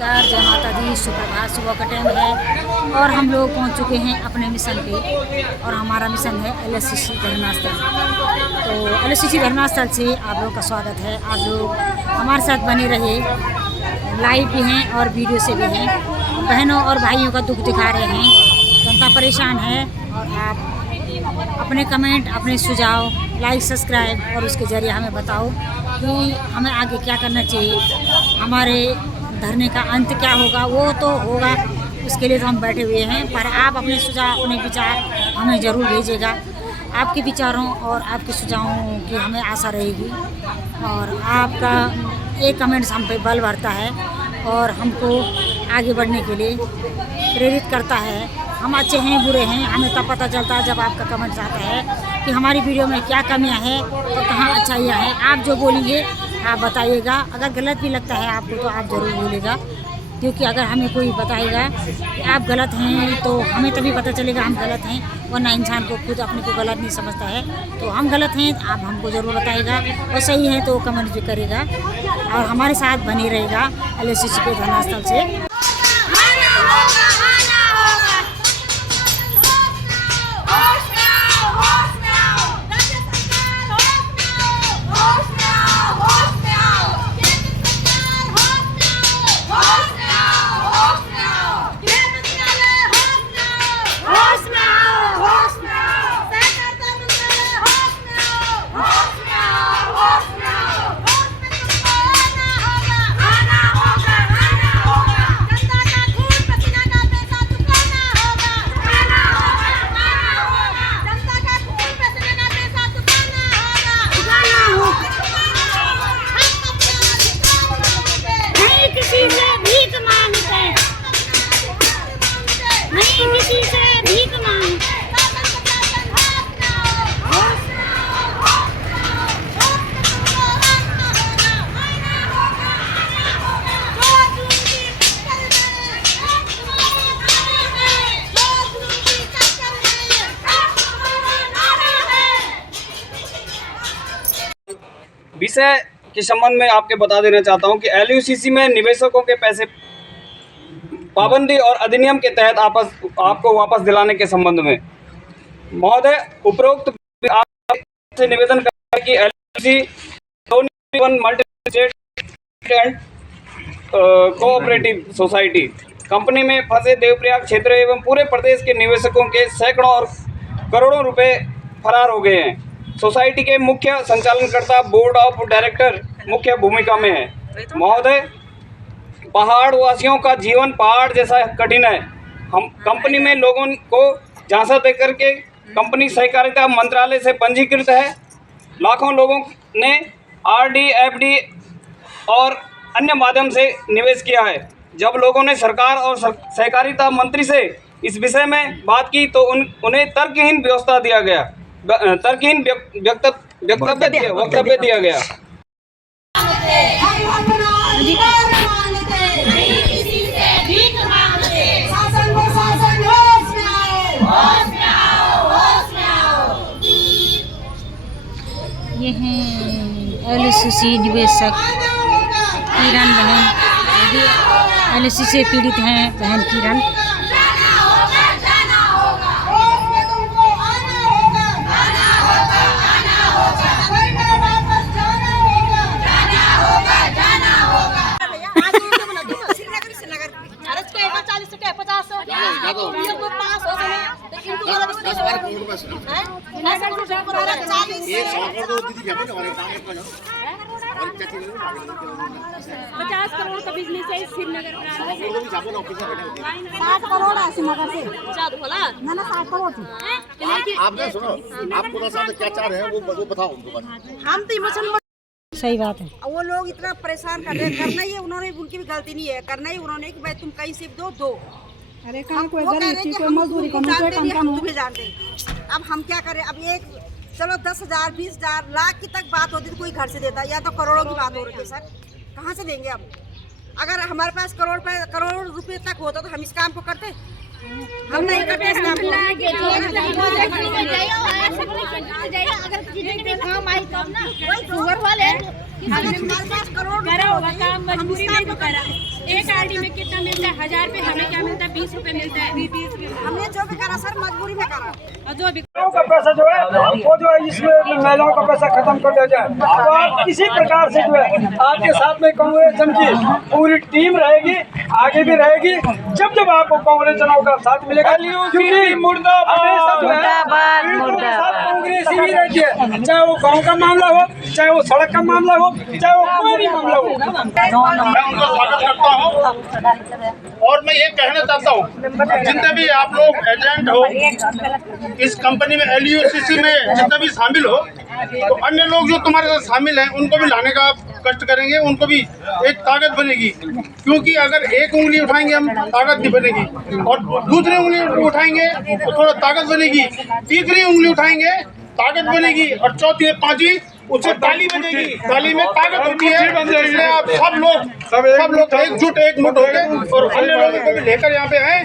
नमस्कार, जय माता दी, सुप्रभात। सुबह का टाइम है और हम लोग पहुंच चुके हैं अपने मिशन पे और हमारा मिशन है LSCC धर्नास्थल। तो LSCC धर्नास्थल से आप लोगों का स्वागत है। आप लोग हमारे साथ बने रहे, लाइव भी हैं और वीडियो से भी हैं। बहनों और भाइयों का दुख दिखा रहे हैं, जनता परेशान है और आप अपने कमेंट, अपने सुझाव, लाइक, सब्सक्राइब और उसके ज़रिए हमें बताओ कि हमें आगे क्या करना चाहिए। हमारे धरने का अंत क्या होगा वो तो होगा, उसके लिए तो हम बैठे हुए हैं, पर आप अपने सुझाव, अपने विचार हमें ज़रूर भेजिएगा। आपके विचारों और आपके सुझावों की हमें आशा रहेगी और आपका एक कमेंट्स हम पे बल भरता है और हमको आगे बढ़ने के लिए प्रेरित करता है। हम अच्छे हैं बुरे हैं हमें तब पता चलता है जब आपका कमेंट्स आता है कि हमारी वीडियो में क्या कमियां हैं और कहाँ अच्छाइयाँ हैं। आप जो बोलेंगे आप बताइएगा। अगर गलत भी लगता है आपको तो आप ज़रूर बोलेगा, क्योंकि अगर हमें कोई बताएगा कि आप गलत हैं तो हमें तभी पता चलेगा हम गलत हैं, वरना इंसान को खुद अपने को गलत नहीं समझता है। तो हम गलत हैं आप हमको ज़रूर बताएगा और सही है तो कमेंट भी करेगा और हमारे साथ बने रहेगा LSCC के धर्नास्थल से। विषय के संबंध में आपके बता देना चाहता हूं कि LUCC में निवेशकों के पैसे पाबंदी और अधिनियम के तहत आपको वापस दिलाने के संबंध में महोदय उपरोक्त आपसे निवेदन करता है कि LUCC multi state and cooperative society company में फंसे देवप्रयाग क्षेत्र एवं पूरे प्रदेश के निवेशकों के सैकड़ों और करोड़ों रुपए फरार हो गए हैं। सोसाइटी के मुख्य संचालनकर्ता बोर्ड ऑफ डायरेक्टर मुख्य भूमिका में है। महोदय, पहाड़ वासियों का जीवन पहाड़ जैसा कठिन है। हम कंपनी में लोगों को झांसा देकर के कंपनी सहकारिता मंत्रालय से पंजीकृत है। लाखों लोगों ने RD, FD और अन्य माध्यम से निवेश किया है। जब लोगों ने सरकार और सहकारिता मंत्री से इस विषय में बात की तो उन्हें तर्कहीन व्यवस्था दिया गया, तर्कहीन वक्तव्य दिया गया। ये हैं LSCC निवेशक किरण बहन, LSCC से पीड़ित हैं बहन किरण। पचास करोड़ का बिजनेस है श्रीनगर में। 60 करोड़ है श्रीनगर से। ना 60 करोड़ थी। आपने सुनो, आपको दस साल क्या चाह रहे हैं वो बताओ उनको। हम तो इमोशन। सही बात है। वो लोग इतना परेशान कर रहे हैं, करना ही है उन्होंने, उनकी भी गलती नहीं है, करना ही उन्होंने कि भाई तुम कहीं से दो। अरे हम कोई मजदूरी जानते जानते। अब हम क्या करें? अब एक चलो 10,000, 20,000, लाख की तक बात होती तो कोई घर से देता, या तो करोड़ों की बात हो रही है। सर कहाँ से देंगे? अब अगर हमारे पास करोड़ रुपए तक होता तो हम इस काम को करते। हम नहीं करते इस काम को। अगर हमारे पास करोड़ करा होगा काम, मजबूरी में तो करा। एक आईडी में कितना मिलता है? 1000 रुपये, हमें क्या मिलता है? 20 रुपये मिलता है। हमने जो भी करा सर मजबूरी में करा। और जो भी महिलाओं का पैसा जो है वो जो है इसमें महिलाओं का पैसा खत्म कर दिया जाए। तो आप किसी प्रकार से जो है आपके साथ में कांग्रेस जन की पूरी टीम रहेगी, आगे भी रहेगी। जब जब आपको कांग्रेस जनों का साथ मिलेगा, क्योंकि मुर्दाबाद कांग्रेस ही रहती है, चाहे वो गाँव का मामला हो, चाहे वो सड़क का मामला हो, चाहे वो कोई भी मामला हो। मैं उनका स्वागत करता हूँ और मैं ये कहना चाहता हूँ जितने भी आप लोग एजेंट हो इस कंपनी में LUCC में जितने भी शामिल हो, तो अन्य लोग जो तुम्हारे साथ शामिल हैं उनको भी लाने का कष्ट करेंगे, उनको भी एक ताकत बनेगी। क्योंकि अगर एक उंगली उठाएंगे हम ताकत नहीं बनेगी, और दूसरी उंगली उठाएंगे तो थोड़ा ताकत बनेगी, तीसरी उंगली उठाएंगे ताकत बनेगी, और चौथी पांचवी उससे ताली बजेगी। ताली में ताकत होती है। इसलिए आप सब लोग एकजुट एकमुट हो गए और अन्य लोगों को भी लेकर यहाँ पे आए।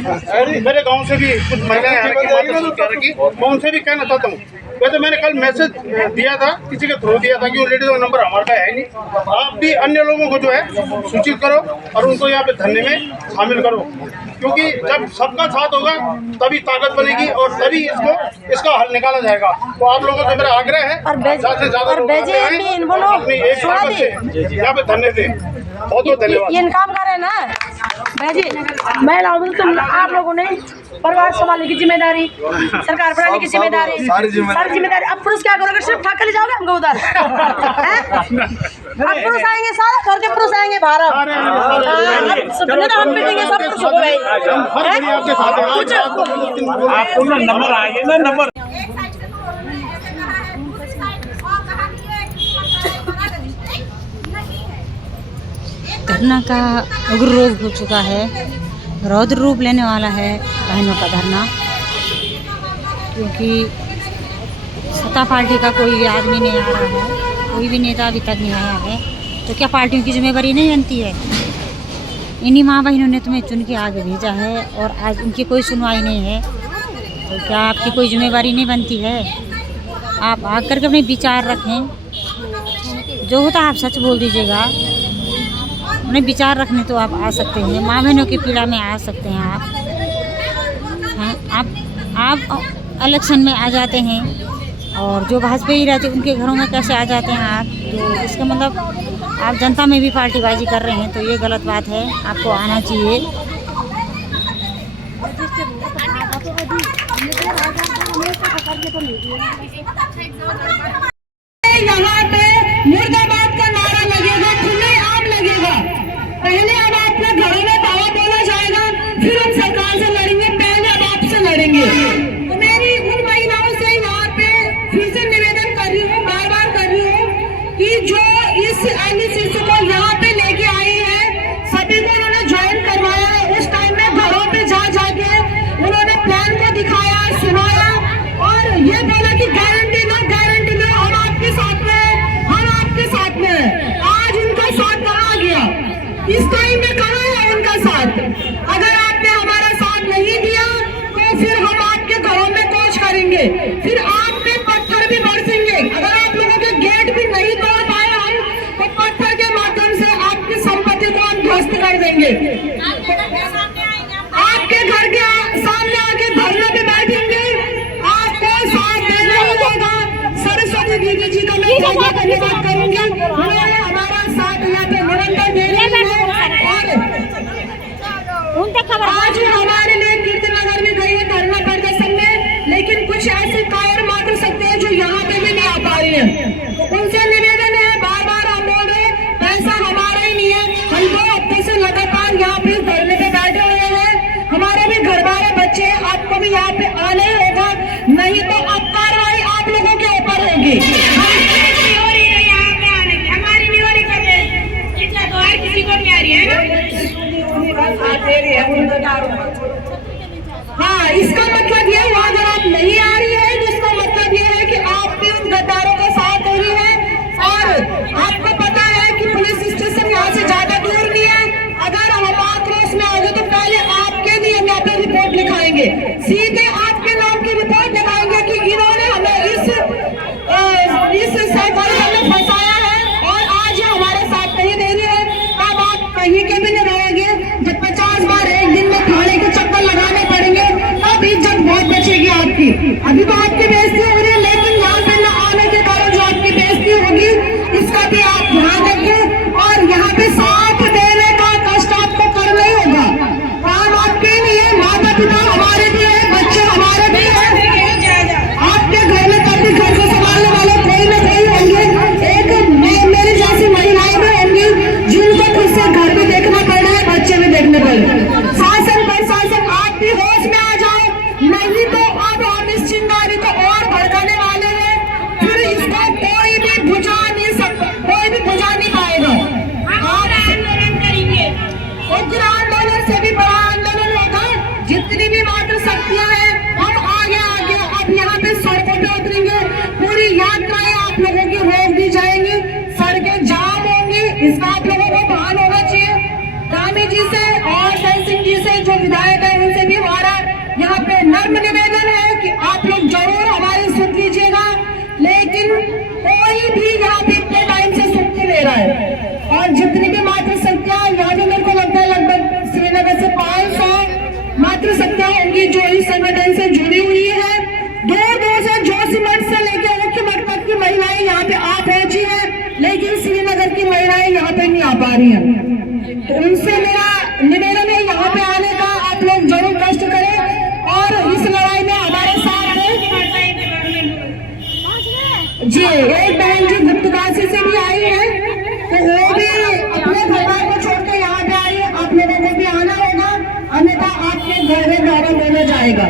मेरे गांव से भी कुछ महिलाएं मैं उनसे भी कहना चाहता हूँ। वैसे मैंने कल मैसेज दिया था, किसी के थ्रू दिया था कि वो लेडीज का नंबर हमारे पास है नहीं। आप भी अन्य लोगों को जो है सूचित करो और उनको यहाँ पे धरने में शामिल करो, क्योंकि जब सबका साथ होगा तभी ताकत बनेगी और तभी इसका हल निकाला जाएगा। तो आप लोगों से मेरा आग्रह है ज़्यादा से ज़्यादा लोग अपनी एक ताकत से यहाँ पे धरने दें। बहुत बहुत धन्यवाद। ये काम कर रहे हैं ना भाई जी, महिलाओं में तो आप लोगों ने परिवार संभालने की जिम्मेदारी, सरकार बनाने की जिम्मेदारी, सारी जिम्मेदारी। अब पुरुष क्या करोगे? सिर्फ ठाकर ले जाओगे हमको उधर? अब पुरुष आएंगे, सारे घर के पुरुष आएंगे बाहर। हम पिटेंगे सब पुरुषों को भाई। आपको ना नंबर आएंगे ना, नंबर धरना का उग्र रूप हो चुका है, रौद्र रूप लेने वाला है बहनों का धरना। क्योंकि सत्ता पार्टी का कोई भी आदमी नहीं आ रहा है, कोई भी नेता अभी तक नहीं आया है, तो क्या पार्टियों की जिम्मेदारी नहीं बनती है? इन्हीं माँ बहनों ने तुम्हें चुन के आगे भेजा है और आज उनकी कोई सुनवाई नहीं है, तो क्या आपकी कोई जिम्मेदारी नहीं बनती है? आप आकर के अपने विचार रखें, जो होता है आप सच बोल दीजिएगा। उन्हें विचार रखने तो आप आ सकते हैं, माँ बहनों की पीड़ा में आ सकते हैं आप इलेक्शन में आ जाते हैं और जो भाजपा ही रहते उनके घरों में कैसे आ जाते हैं आप? तो इसका मतलब आप जनता में भी पार्टीबाजी कर रहे हैं, तो ये गलत बात है, आपको आना चाहिए। यहाँ पे मुर्दाबाद का नारा लगेगा, खुलेआम लगेगा। पहले अब आपके घरों में दावा बोला जाएगा, फिर हम सरकार से लड़ेंगे, पहले अब आपसे लड़ेंगे। तो मेरी उन महिलाओं से यहाँ पे फिर से निवेदन कर रही हूँ, बार बार कर रही हूँ कि जो इस LUCC को यहाँ पे लेके आई है, सभी को उन्होंने ज्वाइन करवाया है। उस टाइम में घरों पे जा जाके उन्होंने प्लान को दिखाया, सुनाया और ये बोला कि गारंटी लो, गारंटी लो, हम आपके साथ में, हम आपके साथ में। आज उनका साथ कहाँ गया? इस टाइम में कहाँ है उनका साथ? अगर आपने हमारा साथ नहीं दिया तो फिर हम आपके घरों में कूच करेंगे, फिर आप पे पत्थर भी बरसेंगे। अगर आप लोगों के गेट भी नहीं तोड़ पाए हम, तो पत्थर के माध्यम से आपकी संपत्ति को हम ध्वस्त कर देंगे। आपके घर के सामने आके धरने पे बैठेंगे, आपको साथ देना ही होगा। सरस्वती दीदी जी का मैं बहुत धन्यवाद करूंगी, उन्होंने हमारा साथ यहाँ पे निरंतर दे रहे हैं। और आज हमारे लिए कीर्तिनगर में गई है धरना प्रदर्शन में, लेकिन कुछ ऐसे कायर मात्र सकते हैं जो यहाँ पे भी नहीं आ पा रही है। तो उनसे निवेदन है, बार बार हम बोल रहे हैं, पैसा हमारा ही नहीं है। हम 2 हफ्ते से लगातार यहाँ पे धरने पे बैठे हुए हैं, हमारे भी घर वाले बच्चे, आपको भी यहाँ पे आना ही होगा, नहीं तो अब कार्रवाई आप लोगों के ऊपर होगी। किसी को नहीं आ रही है हाँ, इसका मतलब ये हुआ अगर आप नहीं आ रही है तो इसका मतलब ये है कि आप भी उन गद्दारों का साथ दे रही है। और आपको पता है कि पुलिस स्टेशन यहाँ से ज्यादा दूर नहीं है। अगर हम आक्रोश में आ गए तो पहले आपके लिए हम यहाँ पे रिपोर्ट लिखाएंगे, सीधे आपके नाम की रिपोर्ट लिखाएंगे कि इन्होंने हमें इस सहकारी में फंसाया है और आज ये हमारे साथ नहीं दे रही है। अब आप कहीं के भी नहीं रहेंगे। आपकी। अभी तो आपकी बेइज्जती हो रही है, लेकिन यहाँ पे न आने के कारण जो आपकी बेइज्जती होगी इसका भी आप ध्यान रखें। और यहाँ पे साथ देने का कष्ट आपको करना ही होगा। काम आपके नहीं है, माता पिता हमारे भी है, बच्चे हमारे भी है। आपके घर में कभी घर को संभालने वाले कोई न कोई होंगे। एक मेरी जैसी महिलाएं भी होंगी जिनको खुद से घर भी देखना पड़ रहा है, बच्चे भी देखने पड़ रहे हैं। शासन प्रशासन आप भी होश में आ जाओ, नहीं तो अब हम इस चिंगारी को और भड़काने वाले हैं। फिर इसको कोई भी बुझा नहीं सकता, कोई भी बुझा नहीं पाएगा। आंदोलन करेंगे, उग्र आंदोलन से भी बड़ा आंदोलन होगा। जितनी भी मात्र शक्तियां हैं हम आगे आगे अब यहाँ पे सड़कों पे उतरेंगे। पूरी यात्राएं आप लोगों की रोक दी जाएंगी, सड़कें जाम होंगी, इसका आप लोगों को भान होना चाहिए। रामी जी से और सैन सिंह जी से जो विधायक है उनसे भी हमारा यहाँ पे नर्म निवेदन है कि आप लोग जरूर हमारी सुन लीजिएगा, लेकिन कोई भी यहाँ पे इतने टाइम से सुन नहीं ले रहा है। और जितनी भी मात्र शक्तियां यहाँ पे मेरे को लगता है लगभग श्रीनगर से 500 मात्र शक्तियां होंगी जो इस संगठन से जुड़ी हुई है। दूर दूर से जोशीमठ से लेकर मुख्यमठ तक की महिलाएं यहाँ पे आ पहुंची है, लेकिन श्रीनगर की महिलाएं यहाँ पे नहीं आ पा रही हैं। तो उनसे मेरा निवेदन है यहाँ पे आने का आप लोग जरूर कष्ट करें और इस लड़ाई में हमारे साथ हैं। जी एक बहन जी गुप्तकाशी से भी आई है, तो वो भी अपने घर बार को छोड़ के यहाँ पे आई है। आप लोगों को भी आना होगा, अन्यथा आपके घर में दौरा लेना जाएगा।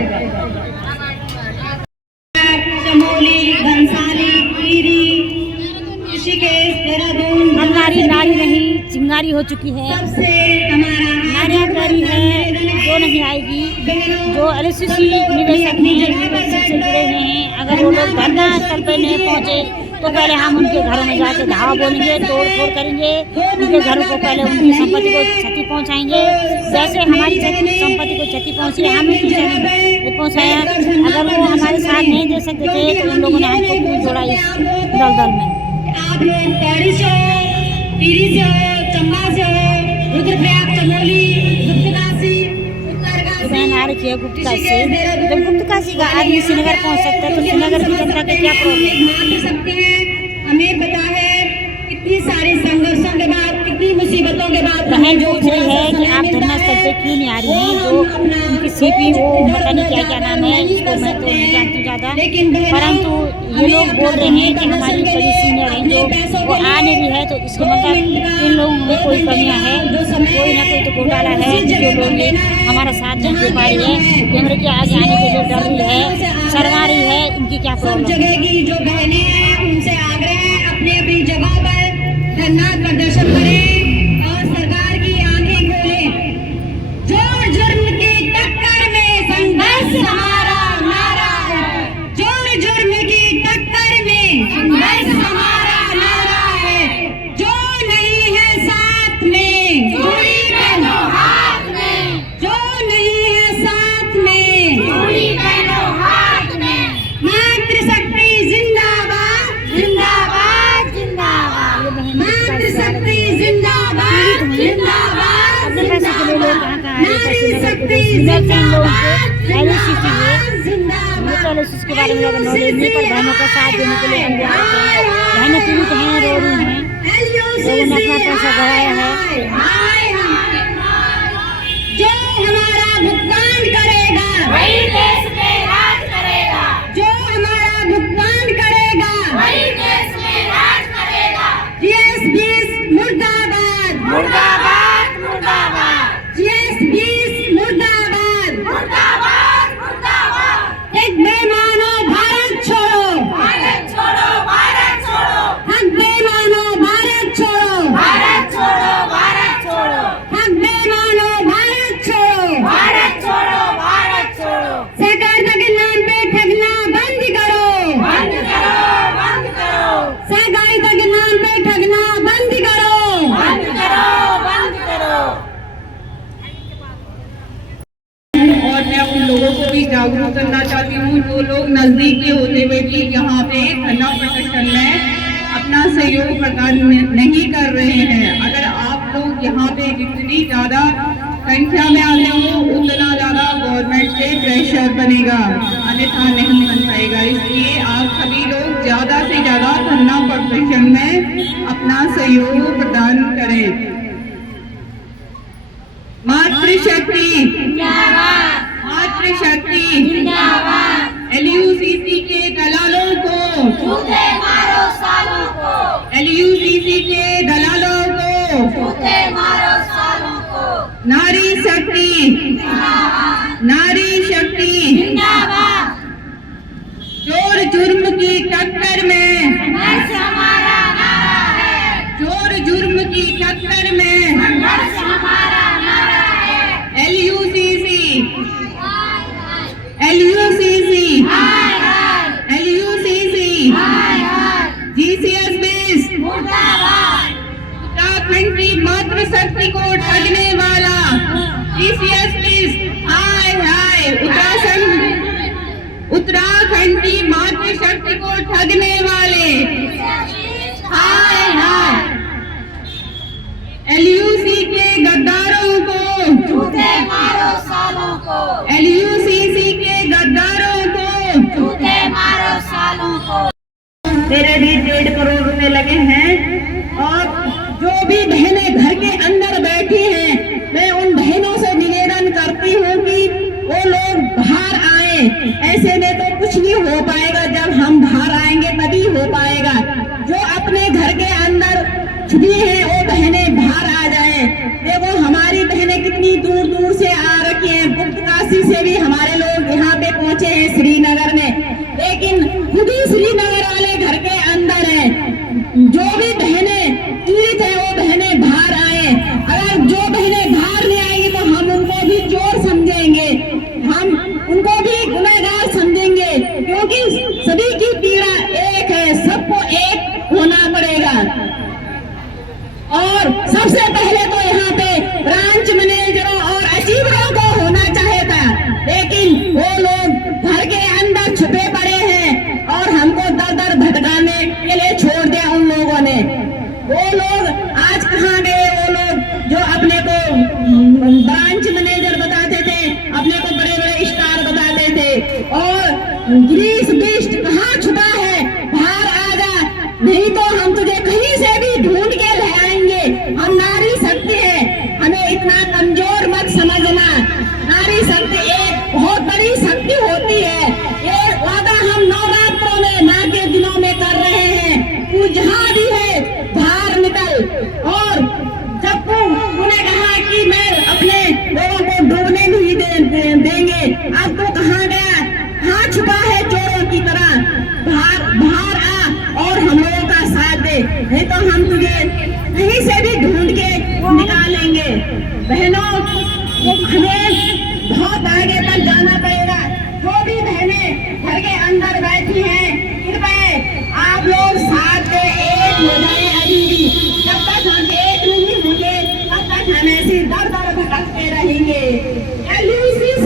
चमोली, घनसाली, टिहरी, ऋषिकेश, देहरादून, हम नारी नहीं चिंगारी हो चुकी है। सबसे हमारा नारियाकारी है जो नहीं आएगी। जो LSCC निवेशक हैं, निवेशक से जुड़े हुए हैं, अगर वो लोग धरना स्थल पर नहीं पहुँचे तो पहले हम उनके घरों में जाके धावा बोलेंगे, तोड़ फोड़ करेंगे, उनके घरों को पहले उनकी संपत्ति को क्षति पहुंचाएंगे। जैसे हमारी संपत्ति को क्षति पहुंची हमें किसी पहुंचाया। अगर वो हमारे साथ नहीं दे सकते थे तो उन लोगों ने हमको क्यों जोड़ा इस दलदल में। आप लोग पौड़ी से हो, टिहरी से हो, चंबा से हो, रुद्रप्रयाग, चमोली, गुप्तकाशी, उत्तरकाशी, आ रखी है गुप्तकाशी। जब गुप्तकाशी का आदमी श्रीनगर पहुंच सकता है तो श्रीनगर की जनता का क्या प्रॉब्लम। मान सकते हैं, हमें पता है कितनी सारी संघर्षों के बाद, कितनी मुसीबतों के बाद बहन पूछ रही है कि आप धरना स्थल पे क्यों नहीं आ रही हैं। जो उनकी CP वो पता नहीं क्या क्या नाम है, इसको मैं तो नहीं जानती ज़्यादा, परंतु ये लोग बोल रहे हैं कि हमारी बड़ी सीनियर हैं जो वो आ नहीं रही है, तो इसका मतलब इन लोगों में कोई कमियां है, कोई ना कोई तो घोटाला है जो लोग हमारा साथ नहीं दे पा रही है। कैमरे के आगे आने के लिए डर रही है, शर्मा रही है, इनकी क्या प्रॉब्लम है। जगह की जो बहनें हैं उनसे आग्रह है अपनी अपनी जगह पर धरना प्रदर्शन करें और सरकार की आंखें खोलें। जोर जुर्म की टक्कर में संघर्ष हमारा नारा है। जोर जुर्म की टक्कर में संघर्ष हमारा नारा है। जो नहीं है साथ में चूड़ी पहनो हाथ में, जो नहीं है साथ में चूड़ी पहनो हाथ में। मातृशक्ति जिंदाबाद जिंदाबाद जिंदाबाद, मातृशक्ति जिंदाबाद जिंदाबाद अपने पैसे के लिए लोग कहाँ कहाँ आ रहे हैं, पैसे नारी लेकर शक्ति के लोग जिंदाबाद LSCC है। जिंदाबाद। मुझे तो LSCC के बारे में ज़्यादा नॉलेज नहीं, पर बहनों का साथ देने के लिए हम भी आते हैं। बहनें पीड़ित हैं, रो रही हैं, लोगों ने अपना पैसा गवाया है। जो हमारा भुगतान करेगा वही देश में राज करेगा। जो हमारा भुगतान करेगा वही देश में राज करेगा। GS20 मुर्दाबाद मुर्दाबाद मुर्दाबाद। GS20 मुर्दाबाद मुर्दाबाद मुर्दाबाद। एक बेमानो भारत छोड़ो, भारत छोड़ो, भारत छोड़ो। हक बेमानो भारत छोड़ो, भारत छोड़ो, भारत छोड़ो। हक बेमानो भारत छोड़ो, भारत छोड़ो, भारत छोड़ो। सहकारिता के नाम पे ठगना बंद करो, बंद करो, बंद करो। सहकारिता के नाम पे ठगना बंद करो, बंद करो, बंद करो। और मैं उन लोगों को भी जागरूक करना चाहती हूँ जो लोग नजदीक के होते हुए भी यहाँ पे धरना प्रदर्शन में अपना सहयोग प्रदान नहीं कर रहे हैं। अगर आप लोग यहाँ पे जितनी ज्यादा संख्या में आते हो उतना ज्यादा गवर्नमेंट से प्रेशर बनेगा, अन्यथा नहीं बन पाएगा। इसलिए आप सभी लोग ज़्यादा से ज़्यादा धरना प्रदर्शन में अपना सहयोग प्रदान करें। मातृशक्ति जिंदाबाद, मातृशक्ति जिंदाबाद। LUCC के दलालों को जूते मारो सालों को, LUCC के दलालों को जूते मारो सालों को। नारी शक्ति जिंदाबाद, नारी शक्ति जिंदाबाद। चोर जुर्म की टक्कर में संघर्ष हमारा नारा है, चोर जुर्म की टक्कर में संघर्ष हमारा नारा है। LUCC LUCC LUCC GCS base मुर्दाबाद। उत्तराखंड की मातृशक्ति को ठगने वाला GCS बेस हाय हाय। उत्तराखंड की मातृशक्ति को ठगने वाले हाय हाय। LUC के गद्दारों को जूते मारो सालों को, LUCC के गद्दारों को जूते मारो सालों को। मेरे भी 1.5 करोड़ रुपए लगे हैं और जो भी बहनें घर के अंदर बैठी हैं, मैं उन बहनों से निवेदन करती हूँ कि वो लोग बाहर आए। ऐसे में तो कुछ नहीं हो पाएगा, जब हम बाहर आएंगे तभी हो पाएगा। जो अपने घर के अंदर छुपी है वो बहनें बाहर आ जाए। देखो हमारी बहनें कितनी दूर दूर से आ रखी हैं, गुप्त काशी से भी हमारे लोग यहाँ पे पहुँचे हैं श्रीनगर में, लेकिन खुद ही श्रीनगर वाले घर के अंदर है। जो भी बहनें पीड़ित है वो बहनें बाहर आए। अगर जो बहनें बाहर नहीं आएंगी तो हम उनको भी चोर समझेंगे, हम उनको भी गुनहगार समझेंगे, क्योंकि सभी की पीड़ा एक है, सबको एक होना पड़ेगा। और सबसे पहले तो यहाँ पे ब्रांच मैनेजरों और अचीवरों को होना चाहिए था, लेकिन वो लोग घर के अंदर छुपे पड़े हैं और हमको दर दर भटकाने के लिए छोड़ दिया उन लोगों ने। वो लोग आज कहाँ गए? वो लोग जो अपने को ब्रांच मैनेजर बताते थे, अपने को बड़े बड़े स्टार बताते थे, और ग्रीस बिस्ट कहाँ छुपा है? बाहर आ जा, नहीं तो हम तुझे कहीं से भी ढूंढ के ले आएंगे। हम नारी शक्ति है, हमें इतना कमजोर मत समझना। नारी शक्ति एक बहुत बड़ी शक्ति होती है। ये वादा हम नवरात्रों में, माँ के दिनों में कर रहे हैं। तू जहाँ भी है बाहर निकल। और जब तूने कहा कि मैं अपने लोगों को डूबने नहीं देंगे, अब तो कहाँ गया? कहाँ छुपा है चोरों की तरह? बाहर आ और हम लोगों का साथ दे, नहीं तो हम तुझे कहीं से भी ढूंढ के निकालेंगे। बहनों, हमें बहुत आगे तक जाना पड़ेगा। जो भी बहनें घर के अंदर बैठी हैं, कृपया आप लोग साथ दे, एक हो जाए। अभी भी जब तक हम एक नहीं होंगे तब तक हम ऐसे दर दर भटकते रहेंगे। LUCC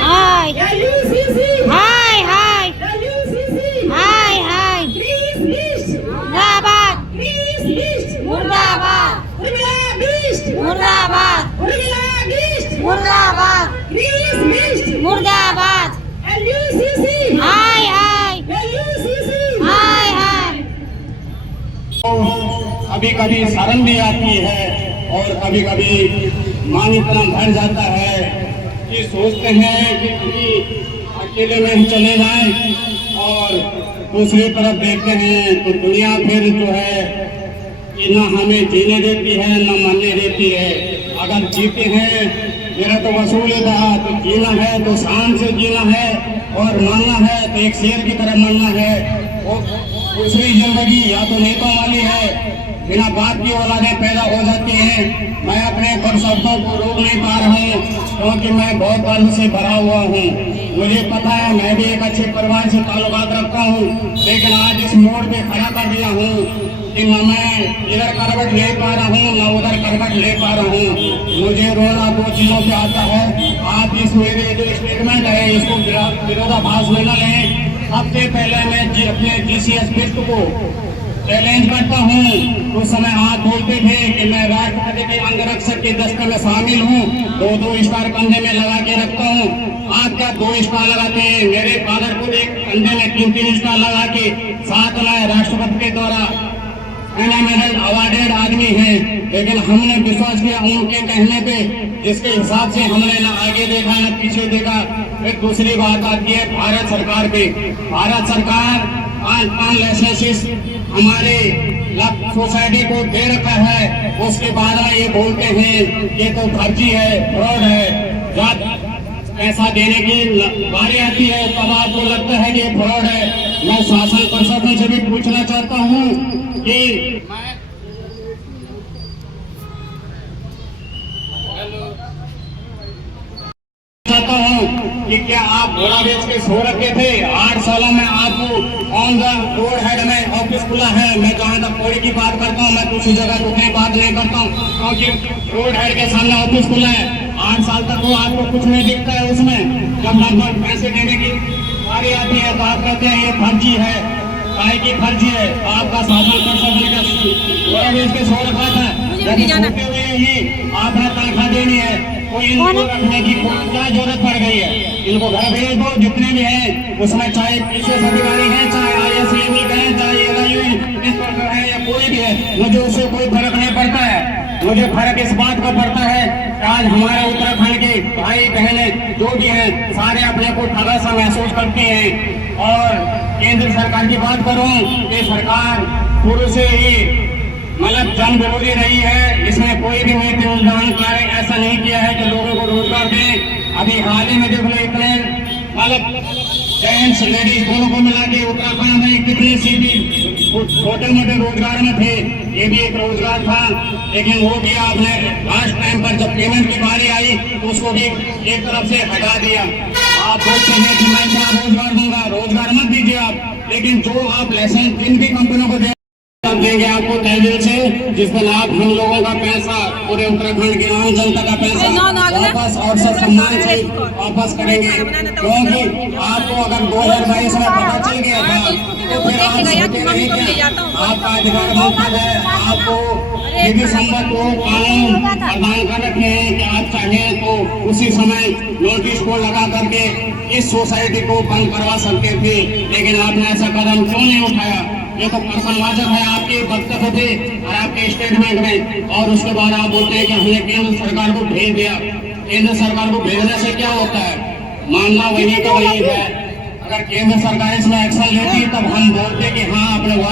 हाय, LUCC हाय हाय, LUCC हाय हाय। ग्रीस बिस्ट मुर्दाबाद, ग्रीस बिस्ट मुर्दाबाद, उर्मिला बिस्ट मुर्दाबाद, उर्मिला बिस्ट मुर्दाबाद, ग्रीस बिस्ट मुर्दाबाद। LUCC हाय हाय, LUCC हाय हाय। कभी कभी शर्म भी आती है और कभी कभी मान इतना भर जाता है कि सोचते हैं कि कहीं अकेले में ही चले जाएं, और दूसरी तरफ देखते हैं तो दुनिया फिर जो है कि ना हमें जीने देती है ना मरने देती है। अगर जीते हैं, मेरा तो वसूल था, तो जीना है तो शान से जीना है, और मरना है तो एक शेर की तरह मरना है। और दूसरी जिंदगी या तो नेता वाली है, बिना बात की औलादें पैदा हो जाती हैं। मैं अपने शब्दों को रोक नहीं पा रहा हूँ, क्योंकि मैं बहुत दर्द से भरा हुआ हूँ। मुझे पता है मैं भी एक अच्छे परिवार से ताल्लुकात रखता हूँ, लेकिन आज इस मोड़ पे खड़ा कर दिया हूँ कि न मैं इधर करवट ले पा रहा हूँ न उधर करवट ले पा रहा हूँ। मुझे रोना दो चीज़ों पे आता है। आप इस मेरे जो स्टेटमेंट है इसको विरोधाभास में न लें। सबसे पहले मैं अपने GCS बिस्ट को चैलेंज करता हूँ। उस समय आप बोलते थे कि मैं राष्ट्रपति के अंगरक्षक के दस्ते में शामिल हूँ, 2-2 स्टार कंधे में लगा के रखता हूँ। आप क्या 2 स्टार लगाते हैं? मेरे फादर को एक कंधे में 3-3 स्टार लगा के, साथ में राष्ट्रपति के द्वारा मेडल अवार्डेड आदमी है। लेकिन हमने विश्वास किया उनके कहने पे, जिसके हिसाब से हमने न आगे देखा न पीछे देखा। फिर दूसरी बात आती है भारत सरकार पे। भारत सरकार 5 लाइसेंस हमारे सोसाइटी को दे रखा है, उसके बाद ये बोलते हैं ये तो फर्जी है, फ्रॉड है। जब पैसा देने की बारी आती है तब आपको लगता है कि ये फ्रॉड है। मैं शासन प्रशासन से भी पूछना चाहता हूँ कि चाहता हूँ कि क्या आप घोड़ा बेच के सो रखे थे? 8 सालों में आपको ऑन द रोड हेड में ऑफिस खुला है। मैं जहाँ तक पौड़ी की बात करता हूँ, मैं दूसरी जगह तो कहीं बात नहीं करता हूँ, क्योंकि रोड हेड के सामने ऑफिस खुला है। 8 साल तक वो आपको कुछ नहीं दिखता है उसमें। जब लगभग पैसे देने की बारी आती है तो आप कहते हैं ये फर्जी है। काहे की फर्जी है? आपका शासन प्रशासन का घोड़ा बेच के सो रखा था, लेकिन सोते हुए ही आपने तनख्वाह देनी है। कोई इनको रखने की क्या जरूरत पड़ गई है? इनको घर भेज दो, जितने भी हैं उसमें, चाहे पीसीएस अधिकारी हैं, चाहे IAS हैं, चाहे LIU इंस्पेक्टर है या कोई भी है, मुझे उससे कोई फर्क नहीं पड़ता है। मुझे फर्क इस बात का पड़ता है कि आज हमारे उत्तराखंड के भाई बहनें जो भी हैं सारे अपने को ठगा सा महसूस करते हैं। और केंद्र सरकार की बात करूं, ये सरकार शुरू से ही मतलब जन विरोधी रही है। इसमें कोई भी नीति निर्धारण कार्य ऐसा नहीं किया है कि लोगों को रोजगार दें। अभी हाल ही में देख लो, इतने मतलब जेंट्स लेडीज दोनों को मिला के उत्तराखंड में कितने सीधी छोटे मोटे रोजगार में थे, ये भी एक रोजगार था। लेकिन वो भी आपने लास्ट टाइम पर जब पेमेंट की बारी आई तो उसको भी एक तरफ से हटा दिया। आप बोलते हैं कि मैं इतना रोजगार दूंगा, रोजगार मत दीजिए आप, लेकिन जो आप लाइसेंस जिन भी कंपनियों को देंगे आपको तहसील से, जिस दिन आप हम लोगों का पैसा, पूरे उत्तराखंड की आम जनता का पैसा वापस और सम्मान से वापस करेंगे। क्योंकि आपको अगर 2022 में पता चल गया था तो फिर आप सोचते रहे क्या? आपका अधिकार बनता है, आपको यदि संबंध को कानून प्रदान कर रखे हैं कि आप चाहें तो उसी समय नोटिस को लगा करके इस सोसाइटी को बंद करवा सकते थे। लेकिन आपने ऐसा कदम क्यों नहीं उठाया? ये तो प्रश्नवाचक है आपके वक्तव्य थे और आपके स्टेटमेंट में। और उसके बाद आप बोलते हैं कि हमने केंद्र सरकार को भेज दिया। केंद्र सरकार को भेजने से क्या होता है? मामला वही का वही है। अगर केंद्र सरकार इसमें एक्शन लेती तब हम बोलते कि हाँ अपने